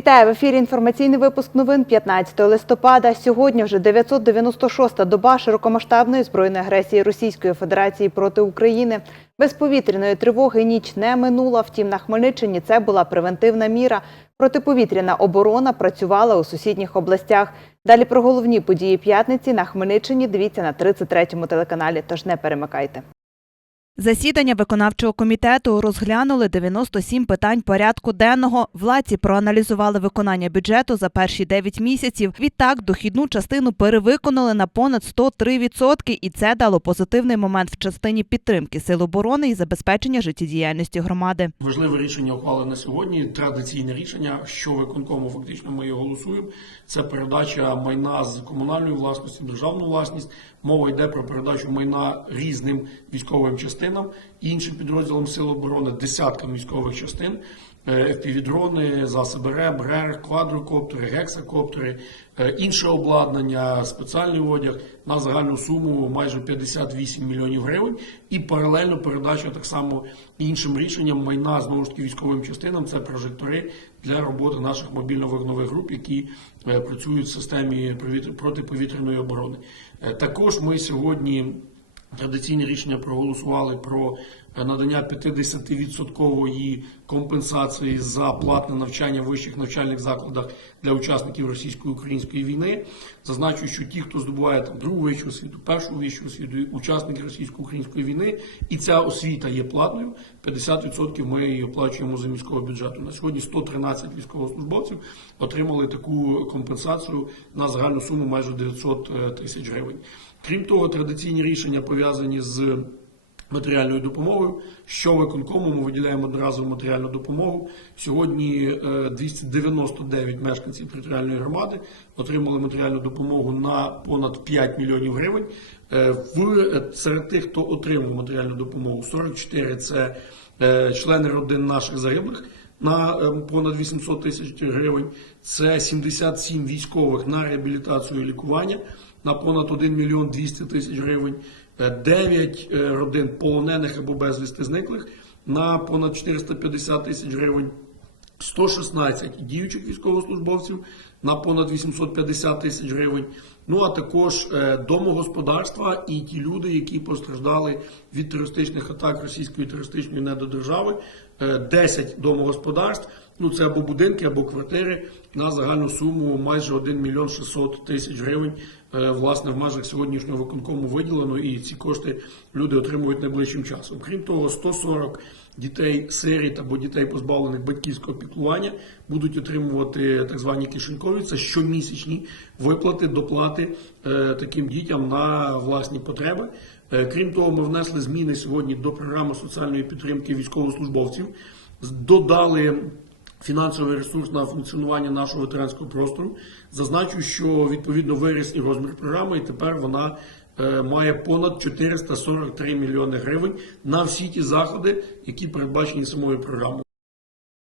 Вітаю в ефірі. Інформаційний випуск новин 15 листопада. Сьогодні вже 996-та доба широкомасштабної збройної агресії Російської Федерації проти України. Без повітряної тривоги ніч не минула. Втім, на Хмельниччині це була превентивна міра. Протиповітряна оборона працювала у сусідніх областях. Далі про головні події п'ятниці на Хмельниччині. Дивіться на 33-му телеканалі. Тож не перемикайте. Засідання виконавчого комітету розглянули 97 питань порядку денного. Владці проаналізували виконання бюджету за перші 9 місяців. Відтак, дохідну частину перевиконали на понад 103%, і це дало позитивний момент в частині підтримки сил оборони і забезпечення життєдіяльності громади. Важливе рішення ухвалене сьогодні. Традиційне рішення, що виконкому фактично ми голосуємо. Це передача майна з комунальної власності державну власність. Мова йде про передачу майна різним військовим частинам, іншим підрозділам сил оборони, десяткам військових частин. Е, FPV-дрони, засоби РЕБ, РЕР, квадрокоптери, гексакоптери, е, інше обладнання, спеціальний одяг на загальну суму майже 58 мільйонів гривень. І паралельно передача так само іншим рішенням майна знову ж таки військовим частинам. Це прожектори для роботи наших мобільно-вогнових груп, які е, працюють в системі протиповітряної оборони. Також ми сьогодні. Традиційне рішення проголосували про надання 50% компенсації за платне навчання в вищих навчальних закладах для учасників російсько-української війни. Зазначу, що ті, хто здобуває там другу вищу освіту, першу вищу освіту, учасники російсько-української війни, і ця освіта є платною. 50% ми її оплачуємо за міського бюджету. На сьогодні 113 військовослужбовців отримали таку компенсацію на загальну суму майже 900 тисяч гривень. Крім того, традиційні рішення пов'язані з матеріальною допомогою. Що виконкому ми виділяємо одразу матеріальну допомогу. Сьогодні е, 299 мешканців територіальної громади отримали матеріальну допомогу на понад 5 мільйонів гривень. Е, е, серед тих, хто отримав матеріальну допомогу, 44 – це е, члени родин наших загиблих на е, понад 800 тисяч гривень. Це 77 військових на реабілітацію і лікування на понад 1 мільйон 200 тисяч гривень. 9 родин полонених або безвісти зниклих на понад 450 тисяч гривень. 116 діючих військовослужбовців на понад 850 тисяч гривень. Ну а також е, домогосподарства і ті люди, які постраждали від терористичних атак російської терористичної недодержави. Е, 10 домогосподарств. Ну це або будинки, або квартири на загальну суму майже 1 мільйон 600 тисяч гривень. Е, Власне, в межах сьогоднішнього виконкому виділено, і ці кошти люди отримують найближчим часом. Крім того, 140 дітей сиріт або дітей, позбавлених батьківського піклування, будуть отримувати так звані кишенькові. Це щомісячні виплати, доплати е, таким дітям на власні потреби. Е, Крім того, ми внесли зміни сьогодні до програми соціальної підтримки військовослужбовців, додали. Фінансовий ресурс на функціонування нашого ветеранського простору. Зазначу, що відповідно виріс і розмір програми, і тепер вона е, має понад 443 мільйони гривень на всі ті заходи, які передбачені самою програмою.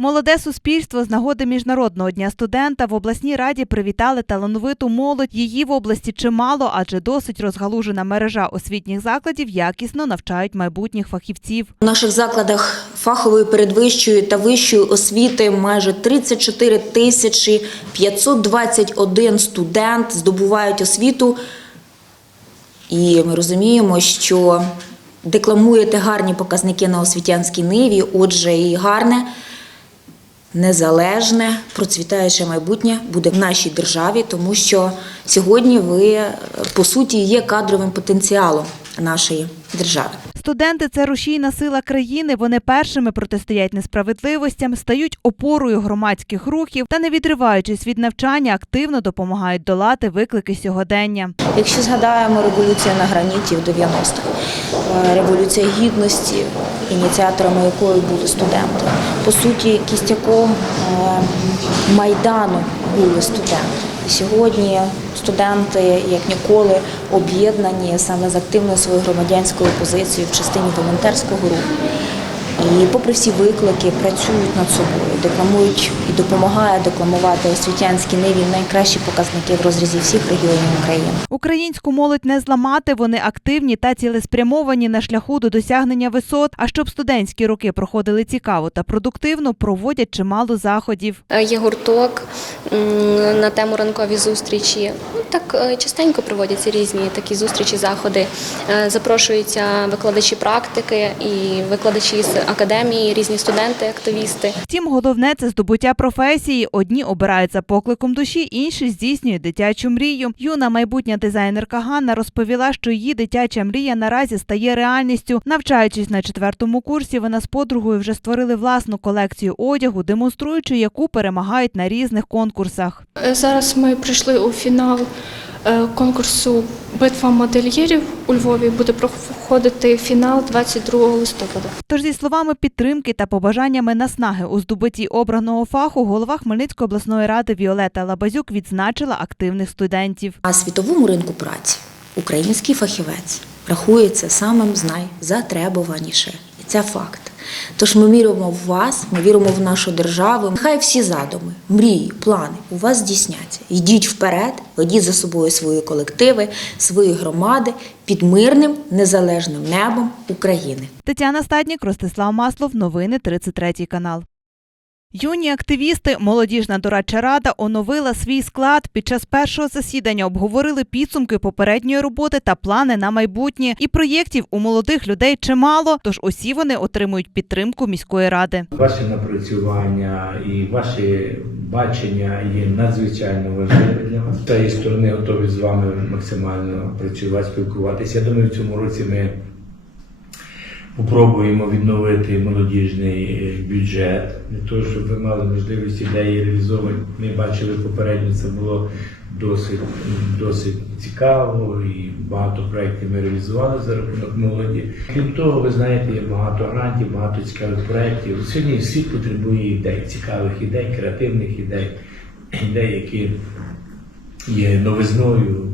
Молоде суспільство з нагоди міжнародного дня студента в обласній раді привітали талановиту молодь. Її в області чимало, адже досить розгалужена мережа освітніх закладів якісно навчають майбутніх фахівців. У наших закладах фахової передвищої та вищої освіти майже 34 тисячі 521 студент здобувають освіту. І ми розуміємо, що декламуєте гарні показники на освітянській ниві, отже, і гарне, незалежне, процвітаюче майбутнє буде в нашій державі, тому що сьогодні ви, по суті, є кадровим потенціалом нашої держави. Студенти це рушійна сила країни. Вони першими протистоять несправедливостям, стають опорою громадських рухів та, не відриваючись від навчання, активно допомагають долати виклики сьогодення. Якщо згадаємо революцію на граніті в 90-х, е, революція гідності, ініціаторами якої були студенти. По суті, кістяком е, майдану були студенти. Сьогодні студенти, як ніколи, об'єднані саме з активною своєю громадянською позицією в частині волонтерського руху. І попри всі виклики працюють над собою. декламують і допомагає декламувати освітянські ниві найкращі показники в розрізі всіх регіонів України. Українську молодь не зламати, вони активні та цілеспрямовані на шляху до досягнення висот. А щоб студентські роки проходили цікаво та продуктивно, проводять чимало заходів. Е, Є гурток на тему ранкові зустрічі. Так е, частенько проводяться різні такі зустрічі, заходи. Е, Запрошуються викладачі практики і викладачі з академії, різні студенти, активісти. Втім, головне це здобуття професії. Одні обирають за покликом душі, інші здійснюють дитячу мрію. Юна майбутня дизайнерка Ганна розповіла, що її дитяча мрія наразі стає реальністю. Навчаючись на четвертому курсі, вона з подругою вже створили власну колекцію одягу, демонструючи, яку перемагають на різних конкурсах. Е, Зараз ми прийшли у фінал конкурсу Битва модельєрів у Львові. Буде проходити фінал 22 листопада. Тож, зі словами підтримки та побажаннями наснаги у здобутті обраного фаху, голова Хмельницької обласної ради Віолета Лабазюк відзначила активних студентів. На світовому ринку праці український фахівець рахується самим з найзатребуваніше. Це факт. Тож ми віримо в вас, ми віримо в нашу державу. Нехай всі задуми, мрії, плани у вас здійсняться. Йдіть вперед, ведіть за собою свої колективи, свої громади під мирним незалежним небом України. Тетяна Стаднік, Ростислав Маслов, новини 33 канал. Юні активісти, молодіжна дорадча рада оновила свій склад. Під час першого засідання обговорили підсумки попередньої роботи та плани на майбутнє. І проєктів у молодих людей чимало, тож усі вони отримують підтримку міської ради. Ваші напрацювання і ваші бачення є надзвичайно важливі для нас. З цієї сторони готові з вами максимально працювати, спілкуватися. Я думаю, в цьому році ми попробуємо відновити молодіжний е, бюджет для того, щоб ви мали можливість ідеї реалізовувати. Ми бачили попередньо, це було досить, досить цікаво і багато проєктів ми реалізували за рахунок молоді. Крім того, ви знаєте, є багато грантів, багато цікавих проєктів. Сьогодні світ потребує ідей, цікавих ідей, креативних ідей, ідей, які є новизною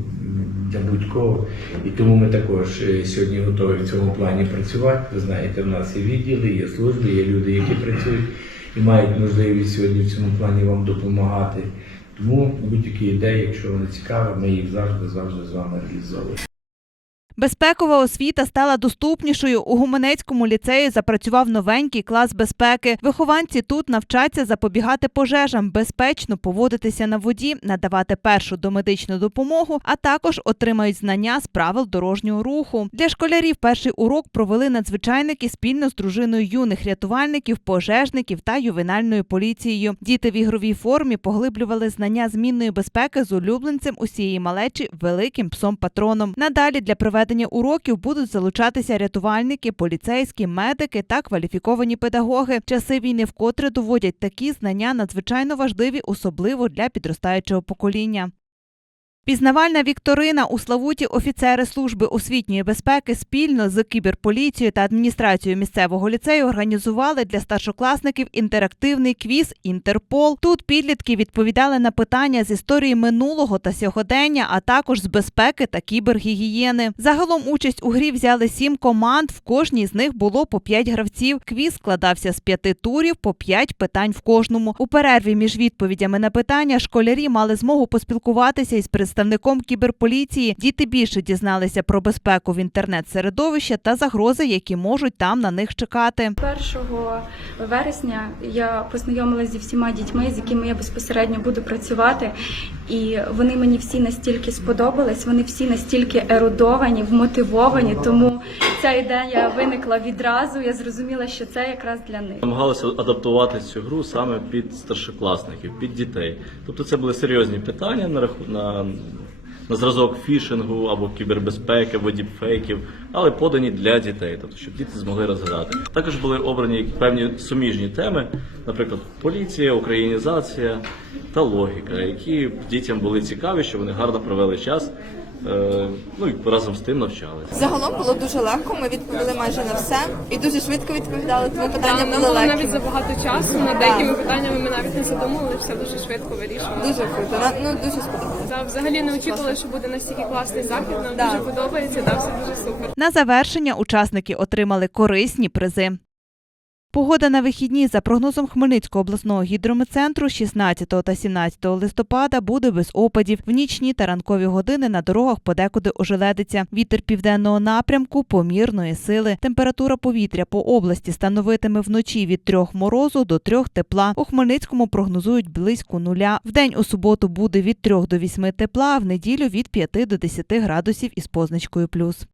для будь-кого. І тому ми також е, сьогодні готові в цьому плані працювати. Ви знаєте, в нас є відділи, є служби, є люди, які працюють і мають можливість сьогодні в цьому плані вам допомагати. Тому будь-які ідеї, якщо вони цікаві, ми їх завжди завжди з вами реалізовуємо. Безпекова освіта стала доступнішою. У Гуменецькому ліцеї запрацював новенький клас безпеки. Вихованці тут навчаться запобігати пожежам, безпечно поводитися на воді, надавати першу домедичну допомогу, а також отримають знання з правил дорожнього руху. Для школярів перший урок провели надзвичайники спільно з дружиною юних рятувальників, пожежників та ювенальною поліцією. Діти в ігровій формі поглиблювали знання змінної безпеки з улюбленцем усієї малечі великим псом патроном. Надалі для проведення уроків будуть залучатися рятувальники, поліцейські, медики та кваліфіковані педагоги. Часи війни вкотре доводять такі знання надзвичайно важливі, особливо для підростаючого покоління. Пізнавальна вікторина у Славуті офіцери служби освітньої безпеки спільно з кіберполіцією та адміністрацією місцевого ліцею організували для старшокласників інтерактивний квіз Інтерпол. Тут підлітки відповідали на питання з історії минулого та сьогодення, а також з безпеки та кібергігієни. Загалом участь у грі взяли сім команд. В кожній з них було по п'ять гравців. Квіз складався з п'яти турів по п'ять питань в кожному. У перерві між відповідями на питання школярі мали змогу поспілкуватися із представником кіберполіції. Діти більше дізналися про безпеку в інтернет-середовища та загрози, які можуть там на них чекати. 1 вересня я познайомилася зі всіма дітьми, з якими я безпосередньо буду працювати, і вони мені всі настільки сподобались, вони всі настільки ерудовані, вмотивовані. Тому ця ідея виникла відразу. Я зрозуміла, що це якраз для них. Намагалися адаптувати цю гру саме під старшокласників, під дітей. Тобто це були серйозні питання на раху- на, на зразок фішингу або кібербезпеки, або діпфейків, але подані для дітей, тобто щоб діти змогли розгадати. Також були обрані певні суміжні теми, наприклад, поліція, українізація та логіка, які дітям були цікаві, що вони гарно провели час. Е, Ну і разом з тим навчалися. Загалом було дуже легко. Ми відповіли майже на все і дуже швидко відповідали. Тому питання Нам були було навіть легкі. забагато часу. Над деякими питаннями ми навіть не задумували, все дуже швидко вирішували. Дуже круто. Ну дуже сподобалося. Та взагалі не очікували, що буде настільки класний захід. Нам Да. дуже подобається. Да, все дуже супер. На завершення учасники отримали корисні призи. Погода на вихідні за прогнозом Хмельницького обласного гідрометцентру 16 та 17 листопада буде без опадів. В нічні та ранкові години на дорогах подекуди ожеледиться. Вітер південного напрямку помірної сили. Температура повітря по області становитиме вночі від 3 морозу до 3 тепла. У Хмельницькому прогнозують близько нуля. Вдень у суботу буде від 3 до 8 тепла, а в неділю від 5 до 10 градусів із позначкою плюс.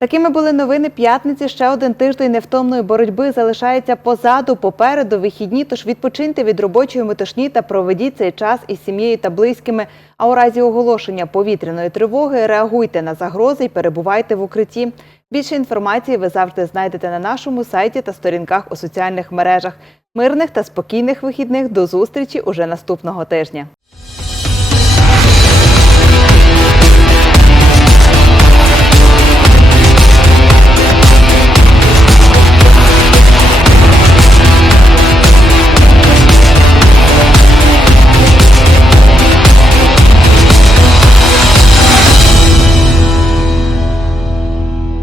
Такими були новини п'ятниці. Ще один тиждень невтомної боротьби залишається позаду. Попереду вихідні, тож відпочиньте від робочої метушні та проведіть цей час із сім'єю та близькими. А у разі оголошення повітряної тривоги реагуйте на загрози і перебувайте в укритті. Більше інформації ви завжди знайдете на нашому сайті та сторінках у соціальних мережах. Мирних та спокійних вихідних до зустрічі уже наступного тижня.